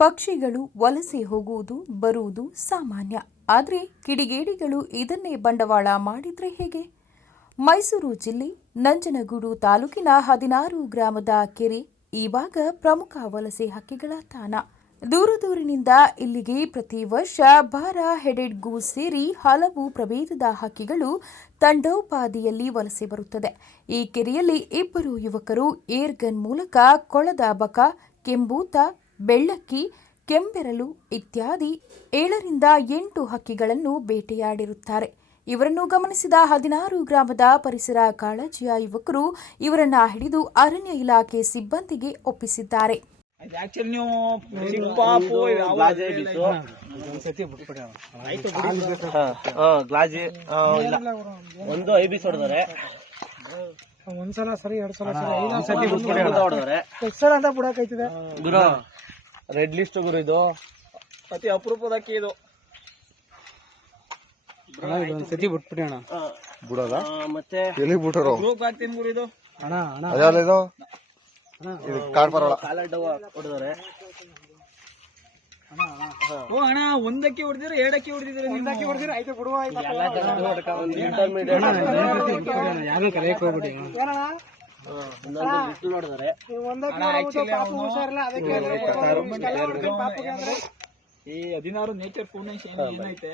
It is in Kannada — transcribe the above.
ಪಕ್ಷಿಗಳು ವಲಸೆ ಹೋಗುವುದು ಬರುವುದು ಸಾಮಾನ್ಯ. ಆದರೆ ಕಿಡಿಗೇಡಿಗಳು ಇದನ್ನೇ ಬಂಡವಾಳ ಮಾಡಿದ್ರೆ ಹೇಗೆ? ಮೈಸೂರು ಜಿಲ್ಲೆ ನಂಜನಗೂಡು ತಾಲೂಕಿನ 16 ಗ್ರಾಮದ ಕೆರೆ ಈವಾಗ ಪ್ರಮುಖ ವಲಸೆ ಹಕ್ಕಿಗಳ ತಾಣ. ದೂರದೂರಿನಿಂದ ಇಲ್ಲಿಗೆ ಪ್ರತಿ ವರ್ಷ ಬಾರ ಹೆಡೆಡ್ ಗೂಸ್ ಸೇರಿ ಹಲವು ಪ್ರಭೇದದ ಹಕ್ಕಿಗಳು ತಂಡೋಪಾದಿಯಲ್ಲಿ ವಲಸೆ ಬರುತ್ತದೆ. ಈ ಕೆರೆಯಲ್ಲಿ 2 ಯುವಕರು ಏರ್ಗನ್ ಮೂಲಕ ಕೊಳದ ಬಕ, ಕೆಂಬೂತ, ಬೆಳ್ಳಕ್ಕಿ, ಕೆಂಬೆರಳು ಇತ್ಯಾದಿ 7 ರಿಂದ 8 ಹಕ್ಕಿಗಳನ್ನು ಬೇಟೆಯಾಡಿರುತ್ತಾರೆ. ಇವರನ್ನು ಗಮನಿಸಿದ 16 ಗ್ರಾಮದ ಪರಿಸರ ಕಾಳಜಿಯ ಯುವಕರು ಇವರನ್ನ ಹಿಡಿದು ಅರಣ್ಯ ಇಲಾಖೆ ಸಿಬ್ಬಂದಿಗೆ ಒಪ್ಪಿಸಿದ್ದಾರೆ. ಒಂದ್ಸಲ ಸರಿ 2 ಸಲ ಅಂತ ಬಿಡಕೈತಿದೆ ಗುರು. ರೆಡ್ ಲಿಸ್ಟ್ ಗುರು, ಇದು ಅತಿ ಅಪರೂಪದ ಅಕ್ಕಿ. ಇದು ಒಂದ್ಸತಿ ಬಿಟ್ಬಿಡಿ ಅಣ್ಣ. ಬಿಡೋದ ಮತ್ತೆ ಎಲ್ಲಿ ಬಿಟ್ಟರು ಗ್ರೂಪ್ ಹಾಕ್ತೀನಿ ಗುರು. ಇದು ಅಣ್ಣ ಅಣ್ಣ ಇದು ಕಾರ್ ಪರವಳ ಹೊಡೆದವ್ರೆ. ಓ ಅಣ್ಣ, ಒಂದಕ್ಕೆ ಹೊಡೆದಿದ್ರೆ 2 ಅಕ್ಕಿ ಹೊಡೆದಿದ್ರೆ, 1 ಅಕ್ಕಿ ಹೊಡೆದಿದ್ರೆ ಆಯ್ತು ಬಿಡುವ. ಯಾರು ಕರೆಯಕ್ ಹೋಗ್ಬಿಡಿ. ಈ 16 ನೇಚರ್ ಫೌಂಡೇಶನ್ ಏನೈತೆ